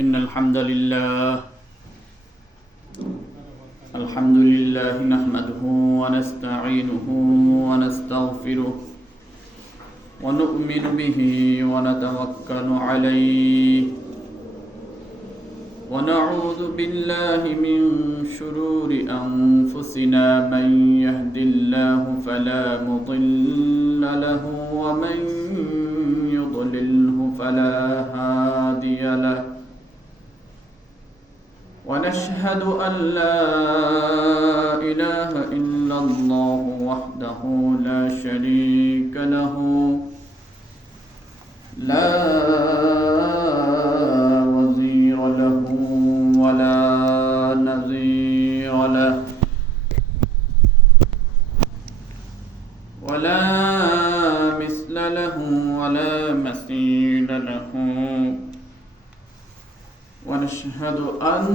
إن الحمد لله نحمده ونستعينه ونستغفره ونؤمن به ونتوكل عليه ونعوذ بالله من شرور أنفسنا من يهد الله فلا مضل له ومن يضلله فلا هادي له ونشهد أن لا إله إلا الله وحده لا شريك له لا وزير له ولا نظير له ولا مثل له ولا مثيل له ونشهد أن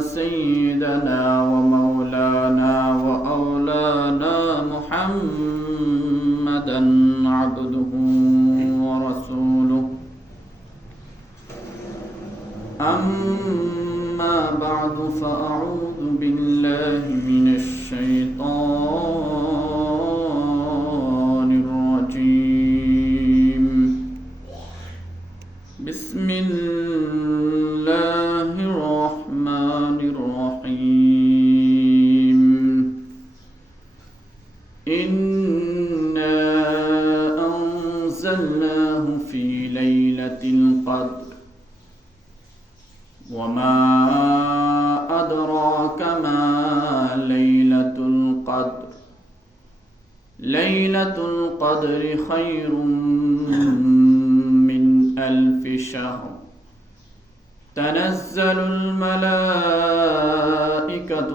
سيدنا ومولانا وأولانا محمدا عبده ورسوله أما بعد فأعوذ بالله من الشيطان الرجيم بسم الله الرحمن الرحيم إنا أنزلناه في ليلة القدر وما أدراك ما ليلة القدر ليلة القدر خير من 1000 شهر تنزل الملائكة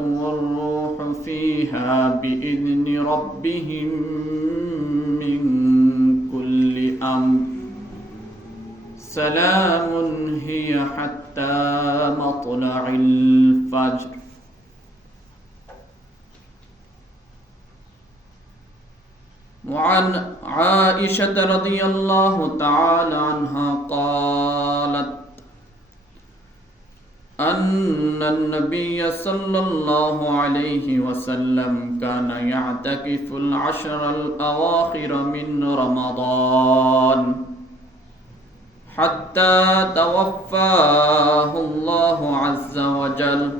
والروح فيها بإذن ربهم من كل أمر سلام هي حتى مطلع الفجر وعن عائشة رضي الله تعالى عنها قالت أن النبي صلى الله عليه وسلم كان يعتكف العشر الأواخر من رمضان حتى توفاه الله عز وجل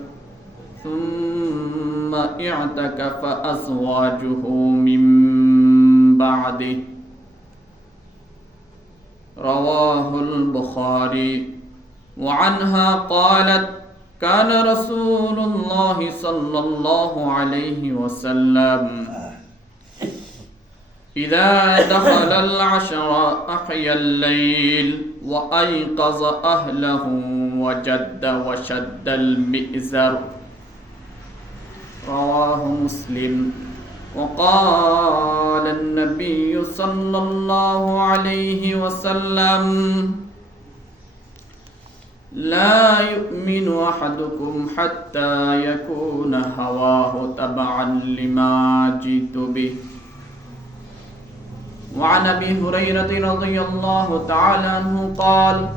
ثم اعتكف أزواجه من بعده رواه البخاري وعنها قالت كان رسول الله صلى الله عليه وسلم إذا دخل العشر أحيا الليل وأيقظ أهله وجد وشد المئزر رواه مسلم وقال النبي صلى الله عليه وسلم لا يؤمن أحدكم حتى يكون هواه تبعا لما جئت به وعن أبي هريرة رضي الله تعالى عنه قال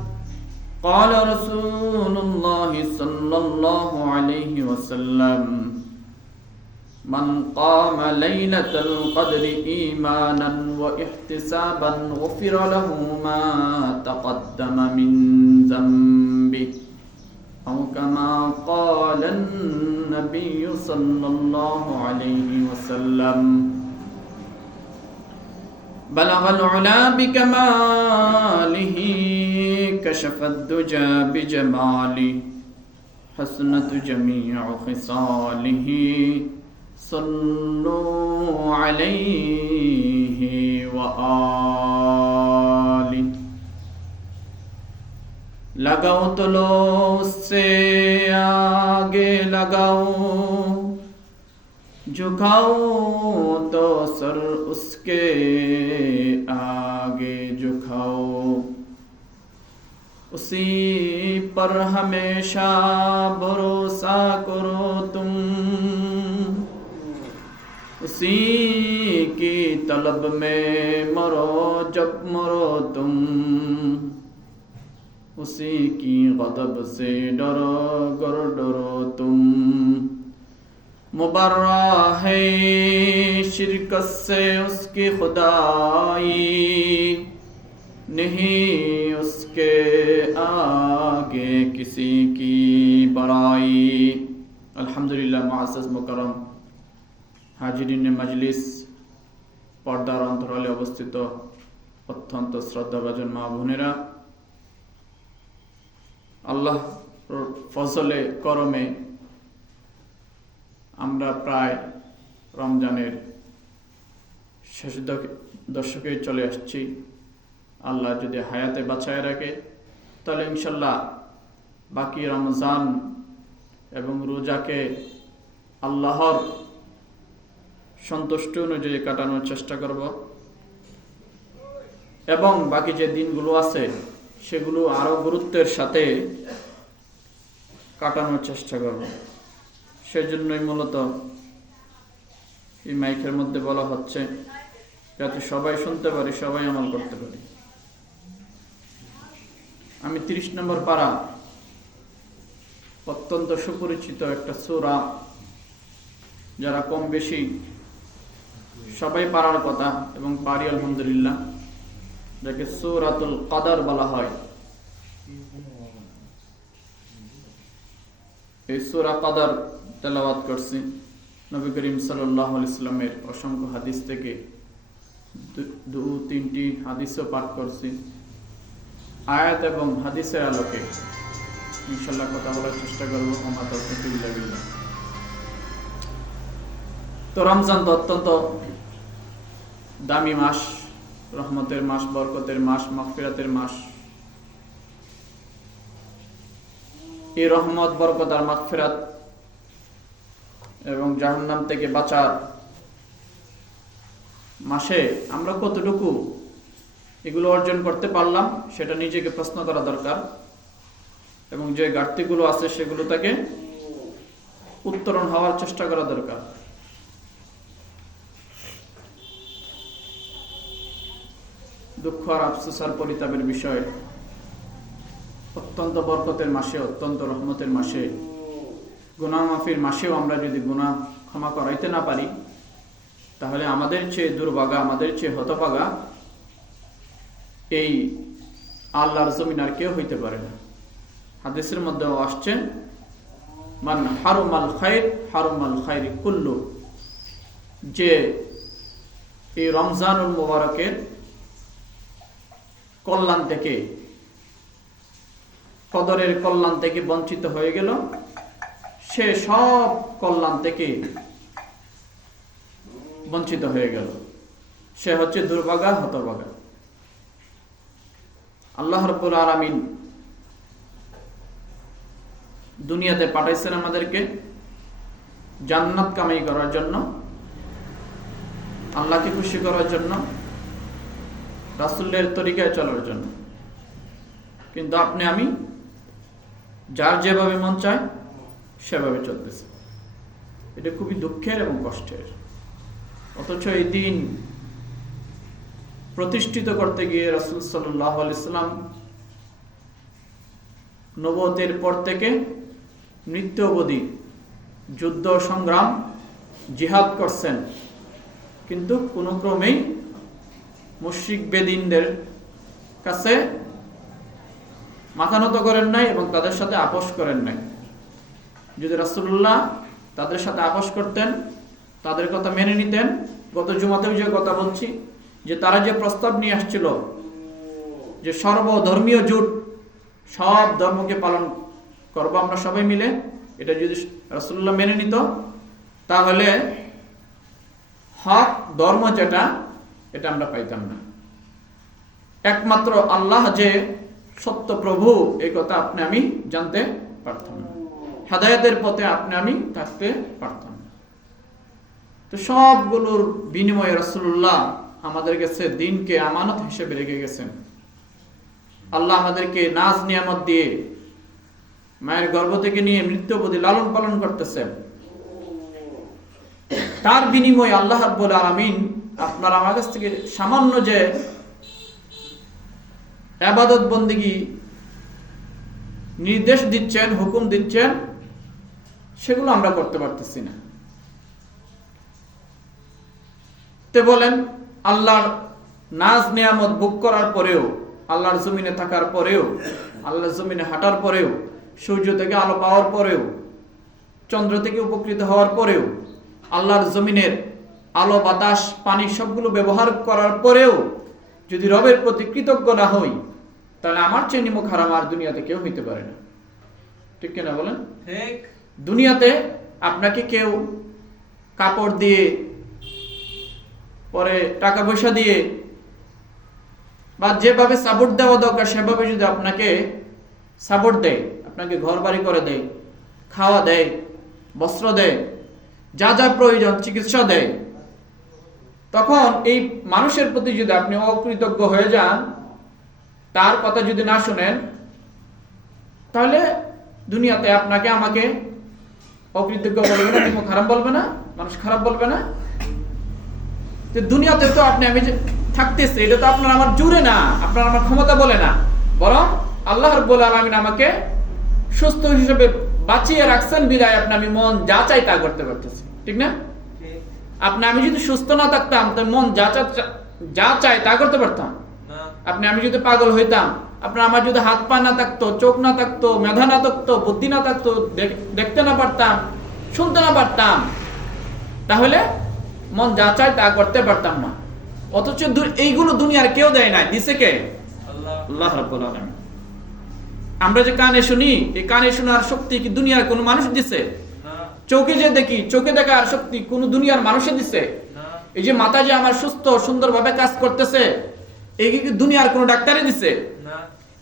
قال رسول الله صلى الله عليه وسلم من قام ليلة القدر إيمانا واحتسابا غفر له ما تقدم من ذنبه أو كما قال النبي صلى الله عليه وسلم بلغ العلا بكماله كشف الدجى بجماله حسنت جميع خصاله صلوا عليه وآله लगाओ तो लो उससे आगे लगाओ झुकाओ तो सर उसके आगे झुकाओ उसी पर हमेशा भरोसा करो तुम उसी की तलब में मरो जब मरो तुम उसी की गज़ब से डरो गर डरो तुम। मुबर्रा है शिरकत से उसकी खुदाई, नहीं उसके आगे किसी की बड़ाई। अल्हम्दुलिल्लाह मुअज़्ज़ज़ मुकर्रम हाजिरिन मजलिस, पर्दार अंतराले अवस्थित अत्यंत श्रद्धाभाजन मा बोनेरा, আল্লাহ ফজলে করমে আমরা প্রায় রমজানের শেষ দশকে চলে আসছি। আল্লাহ যদি হায়াতে বাঁচায় রাখে তাহলে ইনশাল্লাহ বাকি রমজান এবং রোজাকে আল্লাহর সন্তুষ্টি অনুযায়ী কাটানোর চেষ্টা করব এবং বাকি যে দিনগুলো আছে সেগুলো আরো গুরুত্বের সাথে কাটানোর চেষ্টা করব। সেজন্যই মূলত এই মাইকের মধ্যে বলা হচ্ছে যাতে সবাই শুনতে পারি, সবাই আমল করতে পারি। আমি 30 নম্বর পারা, অত্যন্ত সুপরিচিত একটা সূরা, যারা কম বেশি সবাই পারার কথা এবং পারি আলহামদুলিল্লাহ, যাকে সূরাতুল কদর বলা হয়। এই সূরা কদর তেলাওয়াত করছি। নবী করিম সাল্লাল্লাহু আলাইহি ওয়াসাল্লামের অসংখ্য হাদিস থেকে 2-3টি হাদিসও পাঠ করছি। আয়াত এবং হাদিসের আলোকে ইনশাআল্লাহ কথা বলার চেষ্টা করব। ওমা তাওফীকুল ইল্লা বিল্লাহ। তো রমজান তো অত্যন্ত দামি মাস, রহমতের মাস, বরকতের মাস, মাগফিরাতের মাস। এই রহমত, বরকত আর মাগফিরাত এবং জাহান্নাম থেকে বাঁচার মাসে আমরা কতটুকু এগুলো অর্জন করতে পারলাম সেটা নিজেকে প্রশ্ন করা দরকার এবং যে ঘাটতিগুলো আছে সেগুলো থেকে উত্তরণ হওয়ার চেষ্টা করা দরকার। দুঃখ আর আফসোস আর পরিতাপের বিষয়, অত্যন্ত বরকতের মাসে, অত্যন্ত রহমতের মাসে, গুনাহ মাফির মাসেও আমরা যদি গুনাহ ক্ষমা করাইতে না পারি তাহলে আমাদের চেয়ে দুর্ভাগা, আমাদের চেয়ে হতভাগা এই আল্লাহর জমিন আর কেউ হইতে পারে না। হাদিসের মধ্যে আসছে, মান হারুমাল খায়র হারুমাল খায়রি কুল্লু, যে এই রমজানুল মুবারকের কল্যাণ থেকে, কদরের কল্যাণ থেকে বঞ্চিত হয়ে গেল, সে সব কল্যাণ থেকে বঞ্চিত হয়ে গেল। সে হচ্ছে দুর্ভাগা, হতভাগা। আল্লাহ রাব্বুল আলামিন দুনিয়াতে পাঠাইছেন আমাদেরকে জান্নাত কামাই করার জন্য, আল্লাহকে খুশি করার জন্য, রাসূলের তরিকায় চলার জন্য। কিন্তু আপনি আমি যার যেভাবে মন চায় সেভাবে চলতেছে। এটা খুবই দুঃখের এবং কষ্টের। অথচ এই দিন প্রতিষ্ঠিত করতে গিয়ে রাসূল সাল্লাল্লাহু আলাইহি সাল্লাম নবুয়তের পর থেকে মৃত্যু অবধি যুদ্ধ সংগ্রাম জিহাদ করছেন, কিন্তু কোনো ক্রমেই মুশরিক বেদিনদের কাছে মাথা নত করেন নাই এবং তাদের সাথে আপোষ করেন নাই। যদি রাসূলুল্লাহ তাদের সাথে আপোষ করতেন, তাদের কথা মেনে নিতেন, গত জুমাতেও যে কথা বলছি যে তারা যে প্রস্তাব নিয়ে আসছিল যে সর্বধর্মীয় জোট, সব ধর্মকে পালন করবো আমরা সবাই মিলে, এটা যদি রাসূলুল্লাহ মেনে নিত তাহলে হক ধর্ম যেটা এটা আমরা পাইতাম না। একমাত্র আল্লাহ যে সত্য প্রভু এই কথা আপনি আমি জানতে পারতাম না, হেদায়েতের পথে আপনি আমি থাকতে পারতাম না। তো সবগুলোর বিনিময়ে রাসূলুল্লাহ আমাদের কাছে দিনকে আমানত হিসেবে রেখে গেছেন। আল্লাহ আমাদেরকে নাজ নিয়ামত দিয়ে মায়ের গর্ভ থেকে নিয়ে মৃত্যু অবধি লালন পালন করতেছেন। তার বিনিময়ে আল্লাহ রাব্বুল আলামিন আপনার আমার কাছ থেকে সামান্য যে ইবাদত বন্দেগী নির্দেশ দিচ্ছেন, হুকুম দিচ্ছেন, সেগুলো আমরা করতে পারতেছি না। তে বলেন আল্লাহর নাজ নিয়ামত ভোগ করার পরেও, আল্লাহর জমিনে থাকার পরেও, আল্লাহর জমিনে হাঁটার পরেও, সূর্য থেকে আলো পাওয়ার পরেও, চন্দ্র থেকে উপকৃত হওয়ার পরেও, আল্লাহর জমিনের আলো বাতাস পানি সবগুলো ব্যবহার করার পরেও যদি রবের প্রতি কৃতজ্ঞ না হই, তাহলে আমার চেয়ে নিমুখ হারাম আর দুনিয়াতে কেউ হইতে পারে না। ঠিক কিনা বলেন? ঠিক। দুনিয়াতে আপনাকে কেউ কাপড় দিয়ে, পরে টাকা পয়সা দিয়ে, বা যেভাবে সাপোর্ট দেওয়া দরকার সেভাবে যদি আপনাকে সাপোর্ট দেয়, আপনাকে ঘর বাড়ি করে দেয়, খাওয়া দেয়, বস্ত্র দেয়, যা যা প্রয়োজন চিকিৎসা দেয়, তখন এই মানুষের প্রতি যদি আপনি অকৃতজ্ঞ হয়ে যান, তার কথা যদি না শুনেন, তাহলে দুনিয়াতে আপনাকে আমাকে অকৃতজ্ঞ বলবে না, নিমুখ হারাম বলবে না, মানুষ খারাপ বলবে না। দুনিয়াতে তো আপনি আমি যে থাকতেছে, এটা তো আপনার আমার জুড়ে না, আপনার আমার ক্ষমতা বলে না, বরং আল্লাহ রাব্বুল আলামিন আমাকে সুস্থ হিসেবে বাঁচিয়ে রাখছেন বিদায় আপনি আমি মন যা চাই তা করতে পারতেছি। ঠিক না? আপনি আমি যদি সুস্থ না থাকতাম, তো মন যা চাই তা করতে পারতাম? আপনি আমি যদি পাগল হইতাম, আপনার আমার যদি হাত পা না থাকতো, চোখ না থাকতো, মেধা না থাকতো, বুদ্ধি না থাকতো, দেখতে না পারতাম, শুনতে না পারতাম, তাহলে মন যা চায় তা করতে পারতাম না। অথচ এইগুলো দুনিয়ার কেউ দেয় না, দিছে কে? আল্লাহ রাব্বুল আলামিন। আমরা যে কানে শুনি, এই কানে শোনার শক্তি কি দুনিয়ার কোনো মানুষ দিছে? চোখে যে দেখি, চোখে দেখার শক্তি কোন দুনিয়ার মানুষে দিছে? এই যে মাথা যে আমার সুস্থ সুন্দরভাবে কাজ করতেছে, এই কি দুনিয়ার কোনো ডাক্তারে দিছে?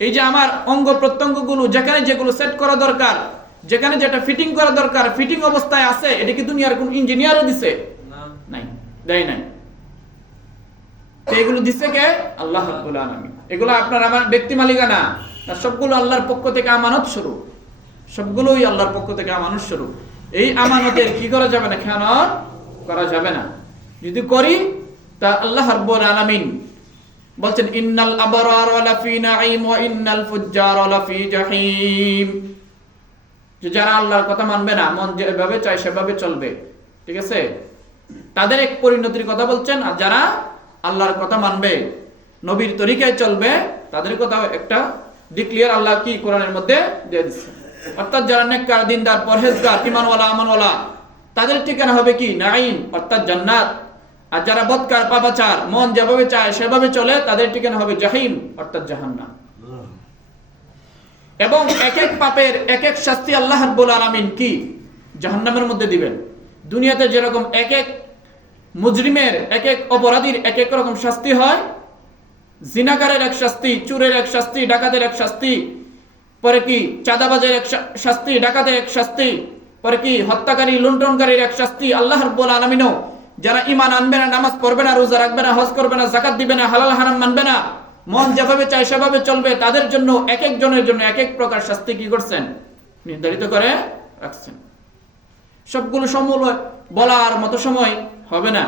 এই যে আমার অঙ্গ প্রত্যঙ্গ গুলো যেখানে যেগুলো সেট করা দরকার, যেখানে যেটা ফিটিং করা দরকার, ফিটিং অবস্থায় আছে, এটা কি দুনিয়ার কোন ইঞ্জিনিয়ারও দিছে? নাই, দেয় নাই। এগুলো দিছে কে? আল্লাহ রাব্বুল আলামিন। এগুলো আপনার আমার ব্যক্তি মালিকানা না, সবগুলো আল্লাহর পক্ষ থেকে আমানত স্বরূপ, সবগুলোই আল্লাহর পক্ষ থেকে আমানত স্বরূপ। এই আমানতের কি করা যাবে না? খেয়ানত করা যাবে না। যদি করি তা আল্লাহ রাব্বুল আলামিন বলছেন ইন্নাল আবরারা লাফি নাঈম ওয়া ইন্নাল ফুজ্জারা লাফি জাহিম। যে যারা আল্লাহর কথা মানবে না, মন যেভাবে চায় সেভাবে চলবে, ঠিক আছে, তাদের এক পরিণতির কথা বলছেন। আর যারা আল্লাহর কথা মানবে, নবীর তরিকায় চলবে, তাদের কথা একটা ডিক্লিয়ার আল্লাহ কি কোরআনের মধ্যে দিয়ে দিচ্ছে। অর্থাৎ যারা নেককার, দিনদার, পরহেজগার, ঈমানওয়ালা, আমানওয়ালা, তাদের ঠিকানা হবে কি? নাঈম, অর্থাৎ জান্নাত। আর যারা বদকার, পাপাচার, মন যেভাবে চায় সেভাবে চলে, তাদের ঠিকানা হবে জাহিম, অর্থাৎ জাহান্নাম। এবং এক এক পাপের এক এক শাস্তি আল্লাহ রাব্বুল আলামিন কি জাহান্নামের মধ্যে দিবেন। দুনিয়াতে যেরকম এক এক মুজরিমের, এক এক অপরাধীর এক এক রকম শাস্তি হয়, জিনাকারের এক শাস্তি, চোরের এক শাস্তি, ডাকাতের এক শাস্তি, পরে কি চাঁদাবাজের এক শাস্তি, ডাকাতের এক শাস্তি, পরে কি হত্যাকারী, লুণ্ঠনকারীর এক শাস্তি। আল্লাহ রাব্বুল আলামিনও যারা ঈমান আনবে না, নামাজ পড়বে না, রোজা রাখবে না, হজ করবে না, যাকাত দিবে না, হালাল হারাম মানবে না, মন যেভাবে চায় সেভাবে চলবে, তাদের জন্য এক এক জনের জন্য এক এক প্রকার শাস্তি কি করছেন? নির্ধারিত করে রাখছেন। সবগুলো সমূল বলার মতো সময় হবে না,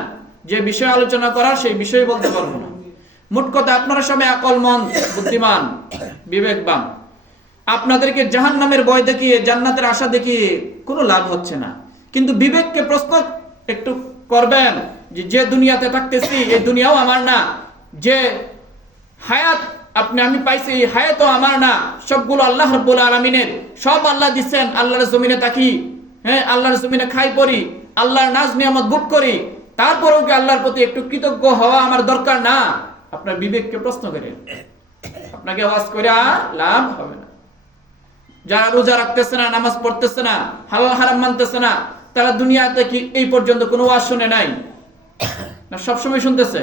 যে বিষয় আলোচনা করার সেই বিষয়ে বলতে পারবো না। মোট কথা, আপনারা সবাই আকলমন, বুদ্ধিমান, বিবেকবান। আপনাদেরকে জাহান্নামের ভয় দেখিয়ে, জান্নাতের আশা দেখিয়ে কোনো লাভ হচ্ছে না। কিন্তু বিবেককে প্রশ্ন একটু করবেন যে দুনিয়াতে থাকতেছি, এই দুনিয়াও আমার না। যে হায়াত আমি পাইছি, এই হায়াতও আমার না, সবগুলো আল্লাহ রাব্বুল আলামিনের। সব আল্লাহ দিচ্ছেন। আল্লাহর জমিনে থাকি, হ্যাঁ, আল্লাহর জমিনে খাই পড়ি, আল্লাহর নাজ নিয়ামত ভোগ করি, তারপরেও কি আল্লাহর প্রতি একটু কৃতজ্ঞ হওয়া আমার দরকার না? আপনার বিবেককে প্রশ্ন করেন। আপনাকে আওয়াজ করে আর লাভ হবে না। যারা রোজা রাখতেছে না, নামাজ পড়তেছে না, হালাল হারাম মানতেছে না, তারা দুনিয়াতে কি এই পর্যন্ত কোনো ওয়াজ শুনে নাই? না সব সময় শুনতেছে?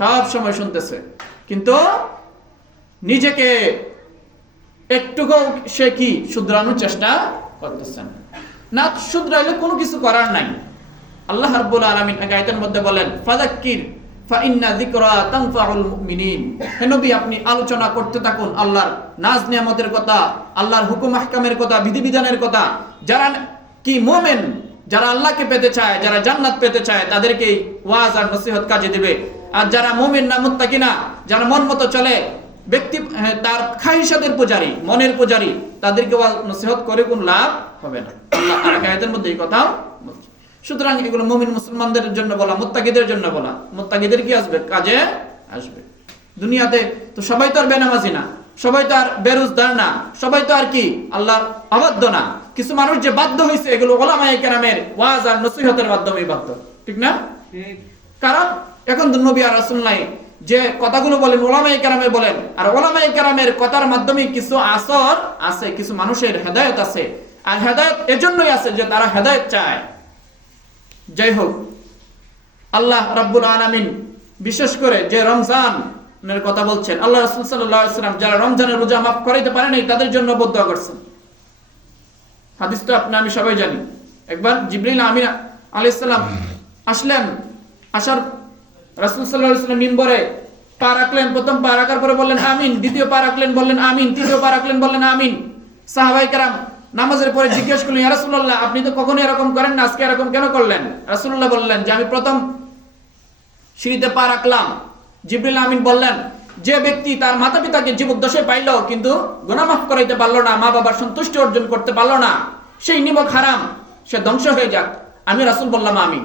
সব সময় শুনতেছে, কিন্তু নিজেকে একটুকু সে কি শুধরানোর চেষ্টা করতেছেন না। শুধরাইলে কোনো কিছু করার নাই। আল্লাহ রাব্বুল আলামিন আয়াতের মধ্যে বলেন, ফাযাক্কির ফাইন্না যিকরা তানফাউল মুমিনিন। হে নবী, আপনি আলোচনা করতে থাকুন আল্লাহর নাজ নিয়ামতের কথা, আল্লাহর হুকুম আহকামের কথা, বিধিবিধানের কথা। যারা কি মুমিন, যারা আল্লাহকে পেতে চায়, যারা জান্নাত পেতে চায়, তাদেরকেই ওয়াজ আর নসিহত কাজে দিবে। আর যারা মুমিন না, মুত্তাকি না, যারা মন মতো চলে, ব্যক্তি তার খাহিসাতের পূজারী, মনের পূজারী, তাদেরকে নসিহত করে কোন লাভ হবে না। আল্লাহ আরেক আয়াতের মধ্যে এই কথাও বলছে। সুতরাং এগুলো মুমিন মুসলমানদের জন্য বলা, মুত্তাকিদের জন্য বলা। মুত্তাকিদের কি আসবে? কাজে আসবে। দুনিয়াতে তো সবাই তো আর বেনামাজি না, সবাই তো আর বেরোজগার না, সবাই তো আর কি আল্লাহর অবাধ্য না। কিছু মানুষ যে বাধ্য হয়েছে, এগুলো উলামায়ে কেরামের ওয়াজ আর নসিহতের মাধ্যমে বাধ্য, ঠিক না? কারণ এখন তো নবী আর রাসূল নাই, যে কথাগুলো বলেন উলামায়ে কেরামে বলেন, আর উলামায়ে কেরামের কথার মাধ্যমে কিছু আসর আছে, কিছু মানুষের হেদায়েত আছে। আর হেদায়েত এজন্যই আছে যে তারা হেদায়েত চায়। যাই হোক, আল্লাহ রাব্বুল আলামিন বিশেষ করে যে রমজানের কথা বলছেন, আল্লাহ রাসূল সাল্লাল্লাহু আলাইহি ওয়াসাল্লাম যারা রমজানের রোজা মাফ করাইতে পারে নাই তাদের জন্য বদদোয়া করছেন। হাদিস তো আমি সবাই জানি। একবার জিবরিল আমিন আলাইহিস সালাম আসলেন, আসার রাসূল সাল্লাল্লাহু আলাইহি ওয়াসাল্লাম মিম্বরে পা রাখলেন, প্রথম পা রাখার পরে বললেন আমিন, দ্বিতীয় পা রাখলেন বললেন আমিন, তৃতীয় পা রাখলেন বললেন আমিন। সাহাবায়ে কেরাম নামাজের পরে জিজ্ঞেস করলেন, ইয়া রাসূলুল্লাহ, আপনি তো কখনো এরকম করেন না, আজকে এরকম কেন করলেন? রাসূলুল্লাহ বললেন যে আমি প্রথম সিঁড়িতে পা রাখলাম, জিবরিল আমিন বললেন যে ব্যক্তি তার মাতা পিতাকে জীবদ্দশায় পাইল কিন্তু গুনাহ মাফ করাইতে পারলো না, মা বাবার সন্তুষ্টি অর্জন করতে পারলো না, সেই নিমক হারাম, সে ধ্বংস হয়ে যাক। আমি রাসূল বললাম আমিন।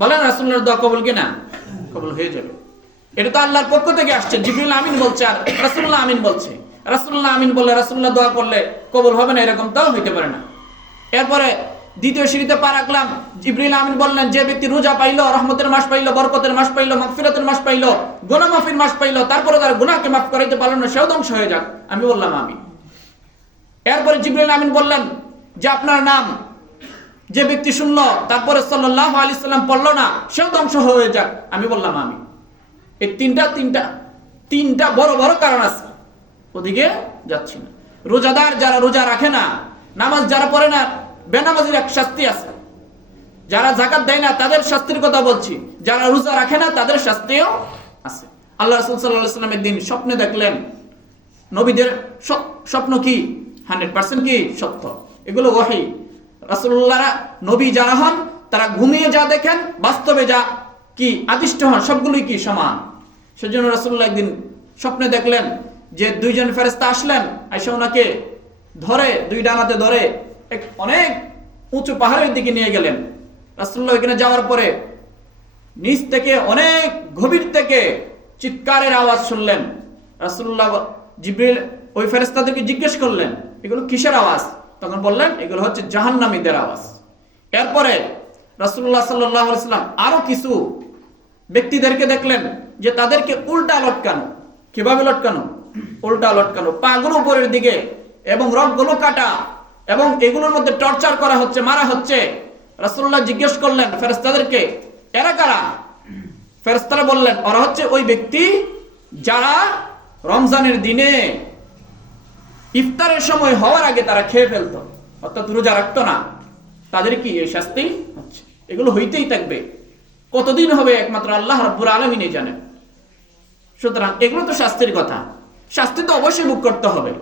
বলেন রাসূলের দোয়া কবুল কিনা? কবুল হয়ে যাবে। এটা তো আল্লাহর পক্ষ থেকে আসছে। জিবরিল আমিন বলছে আর রাসূলুল্লাহ আমিন বলছে। রাসূলুল্লাহ আমিন বললে রাসূলুল্লাহ দোয়া করলে কবুল হবে না, এরকম তাও হইতে পারে না। এরপরে দ্বিতীয় সিঁড়িতে পা রাখলাম, জিবরিল আমিন বললেন যে ব্যক্তি রোজা পাইলো, রহমতের মাস পাইলো, বরকতের মাস পাইলো, মাগফিরাতের মাস পাইলো, গুনাহ মাফির মাস পাইলো, তারপরে তার গুনাহকে মাফ করাইতে পারলো না, সেও ধ্বংস হয়ে যাক। আমি বললাম আমিন। এরপরে জিবরিল আমিন বললেন যে আপনার নাম যে ব্যক্তি শুনলো তারপরে সাল্লাল্লাহু আলাইহি সাল্লাম পড়লো না, সেও ধ্বংস হয়ে যাক। আমি বললাম আমিন। এই তিনটা বড় বড় কারণ আছে, ওদিকে যাচ্ছি না। রোজাদার যারা রোজা রাখে না, নামাজ যারা পড়ে না, বেনামাজির এক শাস্তি আছে। যারা যাকাত দেয় না তাদের শাস্তির কথা বলছি, যারা রোজা রাখে না তাদের শাস্তিও আছে। আল্লাহ রাসূল সাল্লাল্লাহু আলাইহি ওয়াসাল্লাম একদিন স্বপ্নে দেখলেন, নবীদের স্বপ্ন কি 100% কি সত্য, এগুলো ওহী। রাসূলুল্লাহ নবী যারা হন তারা ঘুমিয়ে যা দেখেন, বাস্তবে যা কি আদিষ্ট হন, সবগুলোই কি সমান। সেজন্য রাসূলুল্লাহ একদিন স্বপ্নে দেখলেন যে দুইজন ফেরেশতা আসলেন, আয়েশা ওনাকে ধরে দুই ডানাতে ধরে এক অনেক উঁচু পাহাড়ের দিকে নিয়ে গেলেন। রাসূলুল্লাহ এখানে যাওয়ার পরে নিচ থেকে অনেক গভীর থেকে চিৎকারের আওয়াজ শুনলেন। রাসূলুল্লাহ জিবরিল ওই ফেরেশতাদেরকে জিজ্ঞেস করলেন এগুলো কিসের আওয়াজ? তখন বললেন এগুলো হচ্ছে জাহান্নামীদের আওয়াজ। এরপরে রাসূলুল্লাহ সাল্লাল্লাহু আলাইহি ওয়াসাল্লাম আরো কিছু ব্যক্তিদেরকে দেখলেন যে তাদেরকে উল্টা লটকানো। কিভাবে লটকানো? উল্টা লটকানো, পাগুলো উপরের দিকে এবং রগগুলো কাটা, এবং এগুলোর মধ্যে টর্চার করা হচ্ছে, মারা হচ্ছে। রাসূলুল্লাহ জিজ্ঞেস করলেন ফেরেশতাদেরকে এরা কারা? ফেরেশতারা বললেন ওরা হচ্ছে ওই ব্যক্তি যারা রমজানের দিনে ইফতারের সময় হওয়ার আগে তারা খেয়ে ফেলতো, অর্থাৎ রোজা রাখতো না। তাদের কি এই শাস্তি হচ্ছে? এগুলো হইতেই থাকবে। কতদিন হবে একমাত্র আল্লাহ রাব্বুল আলামিনই জানেন। সুতরাং এগুলো তো শাস্তির কথা, শাস্তি তো অবশ্যই ভোগ করতে হবে।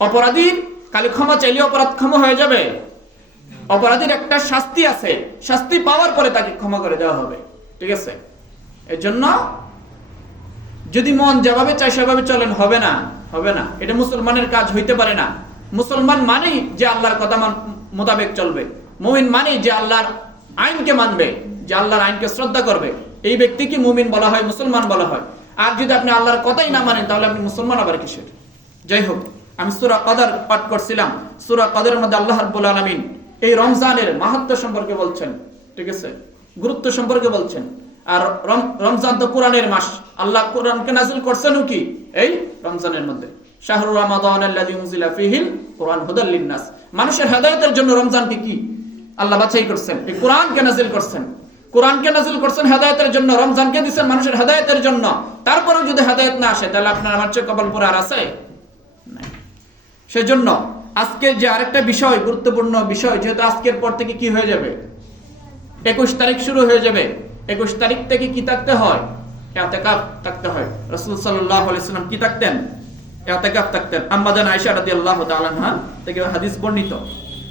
অপরাধীর খালি ক্ষমা চাইলে অপরাধ ক্ষমা হয়ে যাবে? অপরাধীর একটা শাস্তি আছে, শাস্তি পাওয়ার পরে তাকে ক্ষমা করে দেওয়া হবে, ঠিক আছে? এর জন্য যদি মন যেভাবে চাই সেভাবে চলেন হবে না, হবে না। এটা মুসলমানের কাজ হইতে পারে না। মুসলমান মানেই যে আল্লাহর কথা মোতাবেক চলবে, মুমিন মানেই যে আল্লাহর আইনকে মানবে, যে আল্লাহর আইনকে শ্রদ্ধা করবে। এই ব্যক্তিকে মুমিন বলা হয়, মুসলমান বলা হয়। আর যদি আপনি আল্লাহর কথাই না মানেন তাহলে আপনি মুসলমান আবার কিসের? যাই হোক, আমি সূরা কদর পাঠ করছিলাম। সূরা কদরের মধ্যে আল্লাহ রাব্বুল আলামিন এই রমজানের মাহাত্ম্য সম্পর্কে বলছেন, ঠিক আছে, গুরুত্ব সম্পর্কে বলছেন। আর রমজান তো কোরআনের মাস, আল্লাহ কোরআনকে নাযিল করছেন কি এই রমজানের মধ্যে। শাহরু রমাদানাল্লাযী উনজিলা ফীহিল কুরআন হুদাল লিন-নাস, মানুষের হেদায়েতের জন্য রমজানকে কি আল্লাহ বাছাই করছেন, এই কোরআনকে নাযিল করছেন। কোরআনকে নাযিল করছেন হেদায়েতের জন্য, রমজানকে দিবেন মানুষের হেদায়েতের জন্য। তারপরেও যদি হেদায়েত না আসে তাহলে আপনার আমার চেয়ে কপাল পোড়া আর আছে? সেজন্য আজকে যে আরেকটা বিষয়, গুরুত্বপূর্ণ বিষয়, যেহেতু আজকের পর থেকে কি হয়ে যাবে, 21 তারিখ শুরু হয়ে যাবে। 21 তারিখ থেকে কি থাকতে হয়? ইতিকাফ থাকতে হয়। রাসূল সাল্লাল্লাহু আলাইহি ওয়াসাল্লাম কি থাকতেন? ইতিকাফ থাকতেন। আম্মা জান আয়েশা রাদিয়াল্লাহু তাআলা আনহা থেকে হাদিস বর্ণিত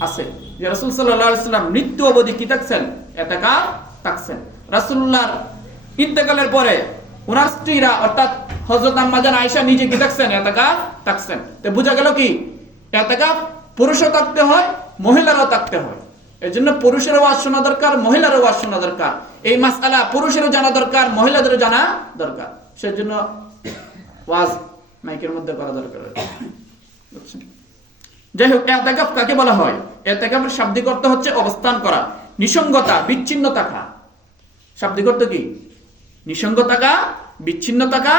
আছে যে রাসূল সাল্লাল্লাহু আলাইহি ওয়াসাল্লাম মৃত্যু অবধি কি থাকছেন? ইতিকাফ থাকছেন। রাসূলুল্লাহর ইন্তেকালের পরে ওনার স্ত্রীরা অর্থাৎ হযরত আম্মা জান আয়েশা নিজে কি থাকছেন? ইতিকাফ থাকছেন। তো বোঝা গেল কি ইতিকাফ পুরুষও থাকতে হয়, মহিলারাও থাকতে হয়। এজন্য পুরুষেরও ওয়াজ শোনা দরকার, মহিলারও ওয়াজ শোনা দরকার। এই মাসআলা পুরুষেরও জানা দরকার, মহিলাদেরও জানা দরকার। সেজন্য ওয়াজ মাইকের মধ্যে করা দরকার। বুঝছেন? যাই হোক, ইতিকাফ কাকে বলা হয়? ইতিকাফের শাব্দিক অর্থ হচ্ছে অবস্থান করা, নিসঙ্গতা, বিচ্ছিন্ন থাকা। শাব্দিক অর্থ কি? নিসঙ্গ থাকা, বিচ্ছিন্ন থাকা,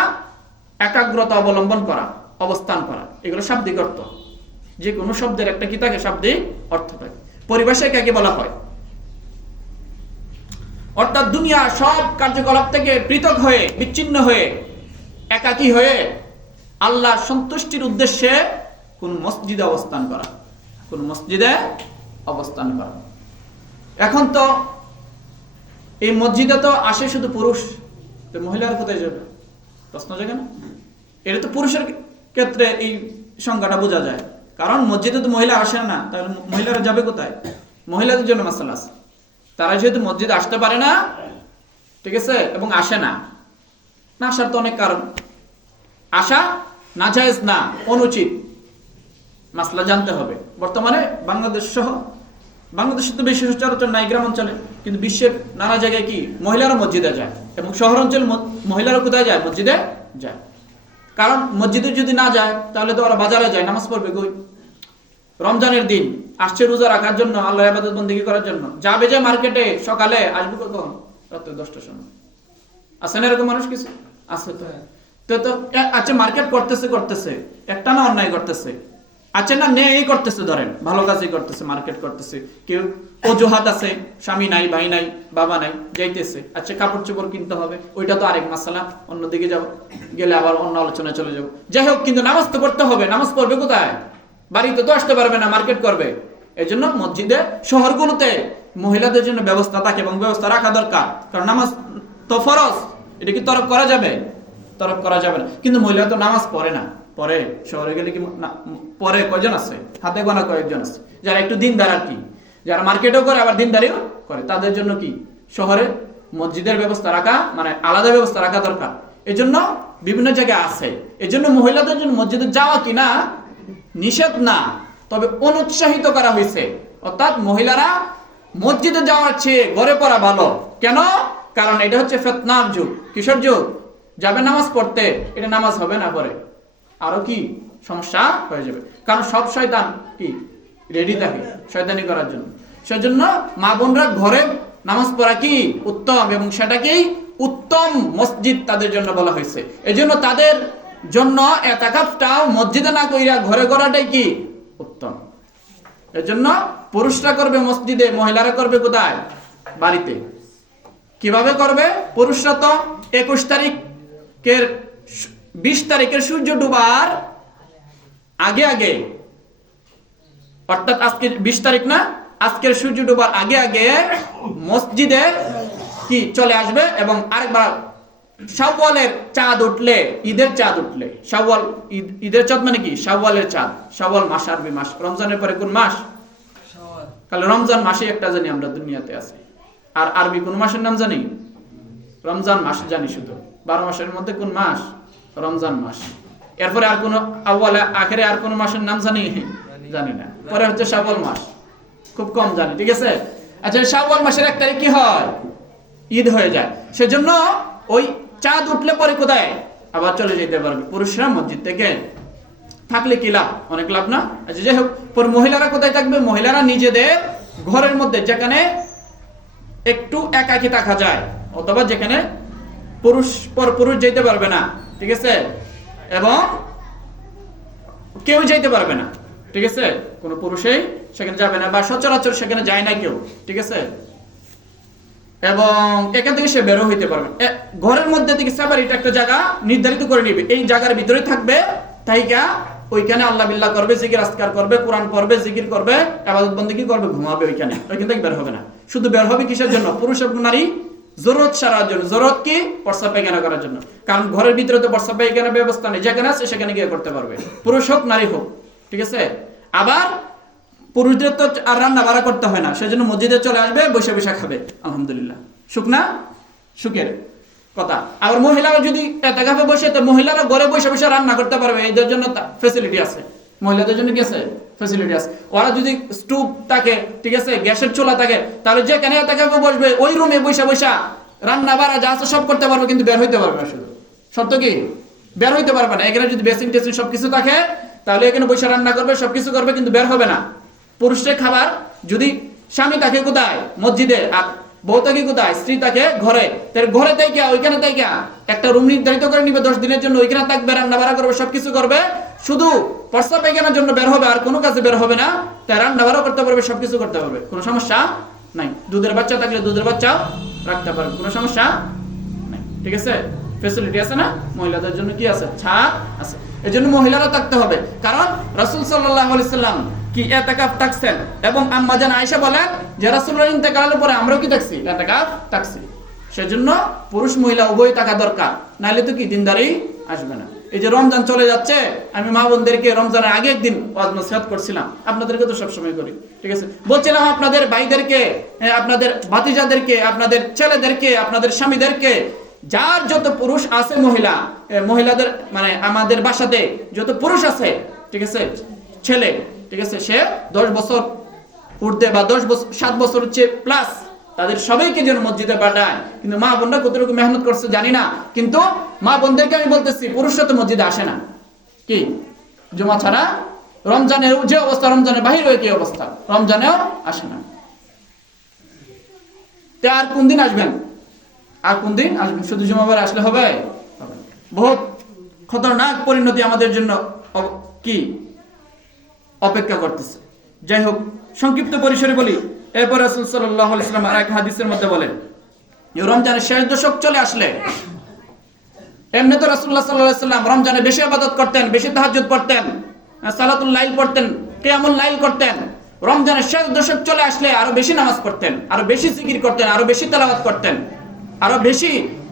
একাগ্রতা অবলম্বন করা, অবস্থান করা, এগুলো শাব্দিক অর্থ। যে কোনো শব্দের একটা কি থাকে? শাব্দিক অর্থ থাকে। পরিভাষায় কাকে বলা হয়? অর্থাৎ দুনিয়া সব কার্যকলাপ থেকে পৃথক হয়ে, বিচ্ছিন্ন হয়ে, একাকী হয়ে আল্লাহর সন্তুষ্টির উদ্দেশ্যে কোন মসজিদে অবস্থান করা, কোন মসজিদে অবস্থান করা। এখন তো এই মসজিদে তো আসে শুধু পুরুষ, তো মহিলারা কোথায় যাবে? প্রশ্ন জাগে না? এটা তো পুরুষের ক্ষেত্রে এই সংজ্ঞাটা বোঝা যায়, কারণ মসজিদে তো মহিলা আসে না, তাহলে মহিলারা যাবে কোথায়? মহিলাদের জন্য মাসালা আছে। তারা যেহেতু মসজিদে আসতে পারে না, ঠিক আছে, এবং আসে না, না আসার তো অনেক কারণ। আসা নাজায়েজ না, অনুচিত, মাসলা জানতে হবে। বর্তমানে বাংলাদেশ সহ, বাংলাদেশে তো বেশি সচরাচর নাই গ্রাম অঞ্চলে, কিন্তু বিশ্বের নানা জায়গায় কি মহিলারা মসজিদে যায়, এবং শহর অঞ্চল মহিলারা কোথায় যায়? মসজিদে যায়। কারণ মসজিদে যদি না যায় তাহলে তো ওরা বাজারে যায়, নামাজ পড়বে কই? রমজানের দিন আসছে রোজা রাখার জন্য, আল্লাহর ইবাদত বন্দেগী করার জন্য, যাবে যে মার্কেটে, সকালে আসবে কখন? রাত্রে 10টার সময়। আছে না এরকম মানুষ? কিছু আছে তো। তো আচ্ছা, মার্কেট করতেছে একটা না অন্যায় করতেছে, আচ্ছা না নেই করতেছে, ধরেন ভালো কাজই করতেছে, মার্কেট করতেছে, কেউ অজুহাত আছে, স্বামী নাই, ভাই নাই, বাবা নাই, যাইতেছে, আচ্ছা কাপড় চোপড় কিনতে হবে, ওইটা তো আরেক মাসালা, অন্যদিকে যাব, গেলে আবার অন্য আলোচনায় চলে যাব। যাই হোক, কিন্তু নামাজ তো পড়তে হবে। নামাজ পড়বে কোথায়? বাড়িতে তো আসতে পারবে না, মার্কেট করবে। এই জন্য মসজিদে, শহরগুলোতে মহিলাদের জন্য ব্যবস্থা থাকে এবং ব্যবস্থা রাখা দরকার, কারণ নামাজ তো ফরজ। এটা কি তরক করা যাবে? তরক করা যাবে না। কিন্তু মহিলা তো নামাজ পড়ে না। পরে শহরে গেলে কি পরে কয়জন আছে? হাতে গোনা কয়েকজন আছে যারা একটু দিনদার আর কি, যারা মার্কেটও করে আবার দিনদারিও করে। তাদের জন্য কি শহরে মসজিদের ব্যবস্থা রাখা, মানে আলাদা ব্যবস্থা রাখা দরকার। এজন্য বিভিন্ন জায়গায় আছে। এজন্য মহিলাদের জন্য মসজিদে যাওয়া কিনা নিষেধ না, তবে অনুৎসাহিত করা হয়েছে। অর্থাৎ মহিলারা মসজিদে যাওয়ার চেয়ে ঘরে পড়া ভালো। কেন? কারণ এটা হচ্ছে ফিতনার যুগ। কিশোর যুগ। যাবে নামাজ পড়তে, এটা নামাজ হবে না, পরে আরো কি সমস্যা হয়ে যাবে। কারণ সব শয়তান কি রেডি থাকে শয়তানি করার জন্য। সেজন্য মা বোনরা ঘরে নামাজ পড়া কি উত্তম, এবং সেটাকেই উত্তম মসজিদ তাদের জন্য বলা হয়েছে। এজন্য তাদের জন্য ইতিকাফটাও মসজিদে না কইরা ঘরে করাটাই কি উত্তম। এজন্য পুরুষরা করবে মসজিদে, মহিলারা করবে কোথায়? বাড়িতে। কিভাবে করবে? পুরুষরা তো 21 তারিখের 20 তারিখের সূর্য ডুবার আগে আগে, অর্থাৎ আজকে 20 তারিখ না, আজকের সূর্য ডুবার আগে আগে মসজিদে কি চলে আসবে। এবং আরেকবার শাওয়ালের চাঁদ উঠলে, ঈদের চাঁদ উঠলে, শাওয়াল ঈদের চাঁদ মানে কি? শাওয়ালের চাঁদ। শাওয়াল মাস, আরবি মাস। রমজানের পরে কোন মাস? তাহলে রমজান মাসে একটা জানি আমরা দুনিয়াতে আছি। আর আরবি কোন মাসের নাম জানি? রমজান মাস জানি শুধু। 12 মাসের মধ্যে কোন মাস? রমজান মাস। এরপরে আর কোন আউয়ালে আখেরে আর কোন মাসের নাম জানি? জানি না। পরে হচ্ছে শাওয়াল মাস, খুব কম জানি। ঠিক আছে। আচ্ছা, শাওয়াল মাসের 1 তারিখ কি হয়? ঈদ হয়ে যায়। সেজন্য ওই চাঁদ উঠলে পরে কোথায় আবার চলে যেতে পারবে পুরুষরা মসজিদ থেকে। থাকলে কি লাভ? অনেক লাভ না? আচ্ছা, যাই হোক, পর মহিলারা কোথায় থাকবে? মহিলারা নিজেদের ঘরের মধ্যে, যেখানে একটু একাকী থাকা যায়, অথবা যেখানে পুরুষ যেতে পারবে না, ঠিক আছে, এবং কেউ যেতে পারবে না, ঠিক আছে, কোনো পুরুষই সেখানে যাবে না, বা সচরাচর সেখানে যায় না কেউ, ঠিক আছে, এবং এখান থেকে সে বেরো হইতে পারবে। ঘরের মধ্যে থেকে সেপারেট একটা জায়গা নির্ধারিত করে নিবে, এই জায়গার ভিতরে থাকবে, তাইকা ওইখানে আল্লাহ বিল্লাহ করবে, জিকির আজকার করবে, কোরআন পড়বে, জিকির করবে, ইবাদত বন্দেগী করবে, ঘুমাবে ওইখানে থেকে বের হবে না। শুধু বের হবে কিসের জন্য? পুরুষ এবং নারী জরুরত সারার জন্য। জরুরত কি? প্রস্রাব পায়খানা করার জন্য। কারণ ঘরের ভিতরে তো প্রস্রাব পায়খানার ব্যবস্থা নেই, যেখানে আছে সেখানে গিয়ে করতে পারবে, পুরুষ হোক নারী হোক, ঠিক আছে। আবার পুরুষদের তো আর রান্না বাড়া করতে হয় না, সেজন্য মসজিদে চলে আসবে, বসে বসে খাবে, আলহামদুলিল্লাহ। সুখ না? সুখের কথা। আবার মহিলারা যদি এতেকাফে বসে, তো মহিলারা ঘরে বসে বসে রান্না করতে পারবে, এদের জন্য ফ্যাসিলিটি আছে। মহিলাদের জন্য কি আছে? ফ্যাসিলিটি আছে। ওরা যদি স্টোভ থাকে, ঠিক আছে, গ্যাসের চুলা থাকে, তাহলে যেখানে এতেকাফে বসবে ওই রুমে বসে বসে রান্না বাড়া যা আছে সব করতে পারবে, কিন্তু বের হইতে পারবে না। শুধু শর্ত কি? বের হইতে পারবে না। এখানে যদি বেসিন টেসিন সবকিছু থাকে, তাহলে এখানে বসে রান্না করবে, সবকিছু করবে, কিন্তু বের হবে না। পুরুষের খাবার যদি স্বামী থাকে কোথায়? মসজিদে। আর বউ থাকে কোথায়? স্ত্রী থাকে ঘরে। তাহলে ঘরে থেকে ওইখানে থেকে একটা রুম নির্ধারিত করে নিবে 10 দিনের জন্য, ওইখানে থাকবে, রান্না বাড়া করবে, সবকিছু করবে, শুধু প্রস্রাব পায়খানার জন্য বের হবে, আর কোনো কাজে বের হবে না। তাই রান্না বাড়া করতে পারবে, সবকিছু করতে পারবে, কোনো সমস্যা নাই। দুধের বাচ্চা থাকলে দুধের বাচ্চাও রাখতে পারবে, কোনো সমস্যা নাই। ঠিক আছে? ফ্যাসিলিটি আছে না? মহিলাদের জন্য কি আছে? ছাড় আছে। এই জন্য মহিলারা থাকতে হবে, কারণ রাসূল সাল্লাল্লাহু আলাইহি সাল্লাম কি ইতিকাফ থাকছেন। এবং আম্মা জান আয়েশা বলেন যে রাসূলুল্লাহ ইন্তেকালের পরে আমরাও কি থাকছি? ইতিকাফ থাকছি। সেজন্য পুরুষ মহিলা উভয় থাকা দরকার, নাহলে তো কি দিনদারি আসবে না। এই যে রমজান চলে যাচ্ছে, আমি মা বোনদেরকে রমজানের আগে একদিন ওয়াজ নসিহত করছিলাম, আপনাদেরকে তো সবসময় করি, ঠিক আছে, বলছিলাম আপনাদের ভাইদেরকে, আপনাদের ভাতিজাদেরকে, আপনাদের ছেলেদেরকে, আপনাদের স্বামীদেরকে, যার যত পুরুষ আছে, মহিলাদের মানে আমাদের বাসাতে যত পুরুষ আছে, ঠিক আছে, ছেলে, ঠিক আছে, সে 10 বছর উর্ধে বা 10 বছর 7 বছর হচ্ছে প্লাস, তাদের সবাইকে যেন মসজিদে পাঠায়। কিন্তু মা বোনরা কতটুকু মেহনত করছে জানি না, কিন্তু মা বোনদেরকে আমি বলতেছি, পুরুষরা তো মসজিদে আসে না, কি জুমা ছাড়া। রমজানের যে অবস্থা, রমজানের বাহির হয়ে কি অবস্থা, রমজানেও আসে না। তে আর কোন দিন আসবেন? আর কোন দিন আসবেন? শুধু জুমাবার আসলে হবে? বহুত খতরনাক পরিণতি আমাদের জন্য কি অপেক্ষা করতেছে। যাই হোক, সংক্ষিপ্ত পরিসরে বলি। এরপর রাসূল সাল্লাল্লাহু আলাইহি ওয়াসাল্লাম আরেক হাদিসের মধ্যে বলেন, রমজানের শেষ দশক চলে আসলে, এমনি তো রাসূলুল্লাহ সাল্লাল্লাহু আলাইহি ওয়াসাল্লাম রমজানে বেশি ইবাদত করতেন, বেশি তাহাজ্জুদ পড়তেন, সালাতুল লাইল পড়তেন, কিয়ামুল লাইল করতেন। রমজানের শেষ দশক চলে আসলে আরো বেশি নামাজ পড়তেন, আরো বেশি জিকির করতেন, আরো বেশি তেলাওয়াত করতেন, আরো বেশি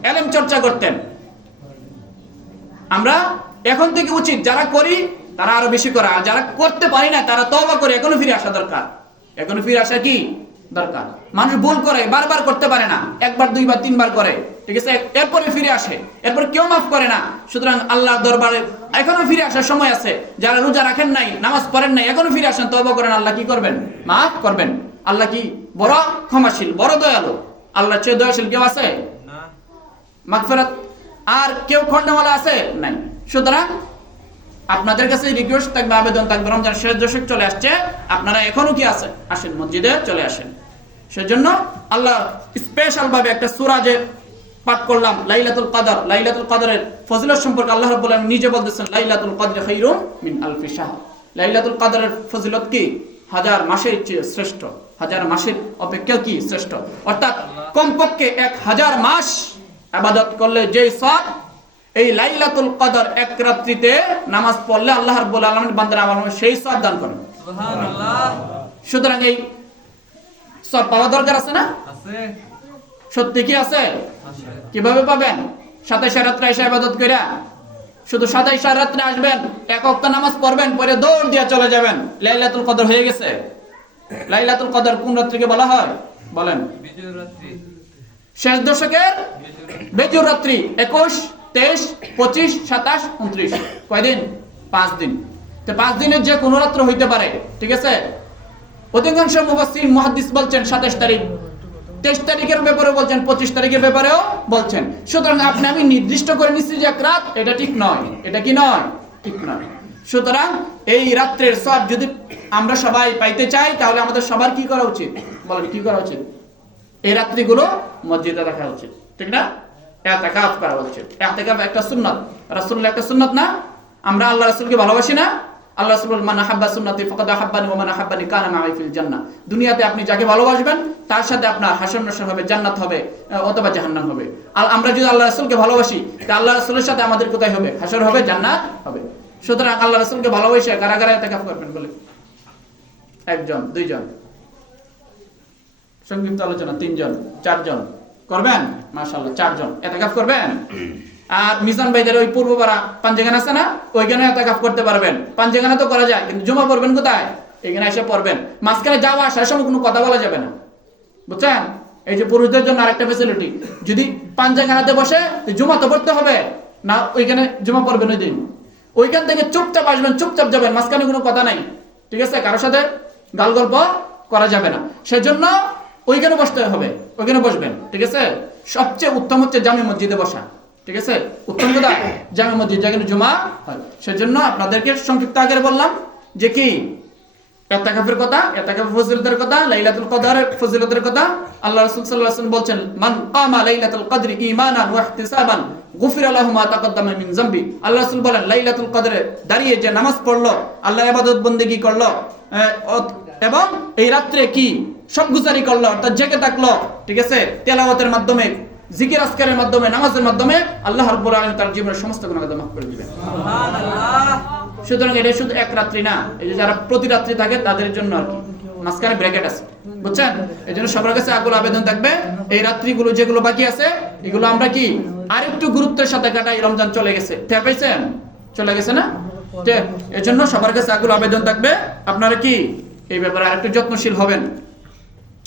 ইলম চর্চা করতেন। আমরা এখন থেকে উচিত, যারা করি তারা আরো বেশি করা, আর যারা করতে পারি না তারা তওবা করে এখনো ফিরে আসা দরকার। এখনো ফিরে আসা কি দরকার? মানুষ ভুল করে, বারবার করতে পারে না, একবার, দুইবার, তিনবার করে, ঠিক আছে, এরপরে ফিরে আসে, এরপর কেউ মাফ করে না। সুতরাং আল্লাহর দরবারে এখনো ফিরে আসার সময় আছে। যারা রোজা রাখেন নাই, নামাজ পড়েন নাই, এখনো ফিরে আসেন, তওবা করেন, আল্লাহ কি করবেন? মাফ করবেন। আল্লাহ কি বড় ক্ষমাশীল, বড় দয়ালু। আল্লাহর চেয়ে দয়াশীল কেউ আছে? না। মাগফিরাত আর কেউ খণ্ডওয়ালা আছে? নাই। সুতরাং আপনাদের কাছে রিকোয়েস্ট থাকবে, আবেদন থাকবে, রমজান শেষ দশক চলে আসছে, আপনারা এখনো কি আছে, আসেন, মসজিদে চলে আসেন। সেজন্য আল্লাহ স্পেশাল ভাবে একটা সূরা যে পাঠ করলাম, লাইলাতুল কদর, লাইলাতুল কদরের ফজিলত সম্পর্কে আল্লাহ রাব্বুল আলামিন নিজে বলতেছেন, লাইলাতুল কদর খায়রুম মিন আলফি শাহর। লাইলাতুল কদরের ফজিলত কি? 1000 মাসের চেয়ে শ্রেষ্ঠ, 1000 মাসের অপেক্ষা কি শ্রেষ্ঠ। অর্থাৎ কমপক্ষে 1000 মাস ইবাদত করলে যেই সওয়াব, এই লাইলাতুল কদর এক রাত্রিতে নামাজ পড়লে আল্লাহ রাব্বুল আলামিন বান্দার আমল সেই সওয়াব দান করেন। সুবহানাল্লাহ। সুতরাং এই সওয়াব পাওয়া দরকার আছে না? আছে। সত্যি কি আছে? আছে। কিভাবে পাবেন? 27 রাত্রে এসে ইবাদত কইরা, শুধু 27 রাত্রে আসবেন, এক ওয়াক্ত নামাজ পড়বেন, পরে দৌড় দিয়ে চলে যাবেন, লাইলাতুল কদর হয়ে গেছে। লাইলাতুল কদর কোন রাত্রিকে বলা হয় বলেন? বিজয় রাত্রি। শেষ দশকের বিজয় রাত্রি 21, 23, 25, 27, 29, কয়দিন? 5 দিন। তো 5 দিনের যে কোনো রাত্র হইতে পারে, ঠিক আছে। অধিকাংশ মুফাসসির মুহাদ্দিস বলছেন 27 তারিখ, 23 তারিখের ব্যাপারে বলছেন, 25 তারিখের ব্যাপারেও বলছেন। সুতরাং আপনি আমি নির্দিষ্ট করে নিচ্ছি যে এক রাত, এটা ঠিক নয়। এটা কি নয়? ঠিক নয়। সুতরাং এই রাত্রের সওয়াব যদি আমরা সবাই পাইতে চাই, তাহলে আমাদের সবার কি করা উচিত বলেন? কি করা উচিত? এই রাত্রিগুলো মসজিদে রাখা উচিত, ঠিক না? ইতিকাফ করা উচিত। ইতিকাফ একটা সুন্নাত, রাসূলুল্লাহ একটা সুন্নাত না? আমরা আল্লাহ রাসূলকে ভালোবাসি না? আল্লাহ রাসূল বলেন, মান আহাব্বা সুন্নতি ফাকাদ আহাব্বানি ওয়া মান আহাব্বানি কানা মাই ফিল জান্নাহ। দুনিয়াতে আপনি যাকে ভালোবাসবেন তার সাথে আপনার হাসর নাসর হবে, জান্নাত হবে অথবা জাহান্নাম হবে। আর আমরা যদি আল্লাহ রাসূলকে ভালোবাসি, তাহলে আল্লাহ রাসূলের সাথে আমাদের কোথায় হবে? হাসর হবে, জান্নাত হবে। সুতরাং আল্লাহ রাসূলকে ভালোবাসে কারা কারা ইতিকাফ করবেন বলে? একজন, দুইজন, সংক্ষিপ্ত আলোচনা 3 জন, 4 জন করবেন? মাশাআল্লাহ, 4 জন ইতিকাফ করবেন। আর মিজান ভাইদের ওই পূর্বপাড়া পাঞ্জেখানা আছে না, ওইখানে ইতিকাফ করতে পারবেন। পাঞ্জেখানা তো করা যায়, কিন্তু জুমা পড়বেন কোথায়? এখানে এসে পড়বেন। মাঝখানে যাওয়া আসার সময় কোনো কথা বলা যাবে না, বুঝছেন? এই যে পুরুষদের জন্য আরেকটা ফ্যাসিলিটি, যদি পাঞ্জাখানাতে বসে জুমা তো পড়তে হবে না, ওইখানে জুমা পড়বেন ওই দিন, ওইখান থেকে চুপচাপ আসবেন, চুপচাপ যাবেন, মাঝখানে কোনো কথা নাই, ঠিক আছে, কারোর সাথে গাল গল্প করা যাবে না, সেজন্য ওইখানে বসতে হবে, ওইখানে বসবেন, ঠিক আছে। সবচেয়ে উত্তম হচ্ছে জামে মসজিদে বসা, ঠিক আছে, উত্তম কথা জামে মসজিদ, যেখানে জুমা হয়। সেজন্য আপনাদেরকে সংক্ষিপ্ত আগে বললাম যে কি ইতিকাফের কথা, ইতিকাফের ফজিলতের কথা, লাইলাতুল কদরের ফজিলতের কথা। আল্লাহ রাসূল সাল্লাল্লাহু আলাইহি ওয়াসাল্লাম বলেন, মান কামা লাইলাতুল কদরি ঈমানান ওয়া ইহতিসাবান গুফিরা লাহু মা তাকাদ্দামা মিন যামবি। আল্লাহ রাসূল বলেন, লাইলাতুল কদরে দাঁড়িয়ে যে নামাজ পড়লো, আল্লাহর ইবাদত বندگی করলো, এবং এই রাত্রে কি সবগুজারি করলো, অর্থাৎ জেগে থাকলো, ঠিক আছে, তেলাওয়াতের মাধ্যমে, জিকির আজকারের মাধ্যমে, নামাজের মাধ্যমে, আল্লাহ রাব্বুল আলামিন তার জীবনের সমস্ত গুনাহ মাফ করে দিবেন। সুবহানাল্লাহ। সুতরাং এটা শুধু এক রাত্রি না, এই যে যারা প্রতি রাত্রি থাকে তাদের জন্য আর কি, মাঝখানে ব্র্যাকেট আছে, বুঝছেন? এই জন্য সবার কাছে আকুল আবেদন থাকবে, এই রাত্রিগুলো যেগুলো বাকি আছে এগুলো আমরা কি আরেকটু গুরুত্বের সাথে কাটাই। রমজান চলে গেছে, টের পাইছেন? চলে গেছে না? এর জন্য সবার কাছে আকুল আবেদন থাকবে, আপনারা কি এই ব্যাপারে আরেকটু যত্নশীল হবেন।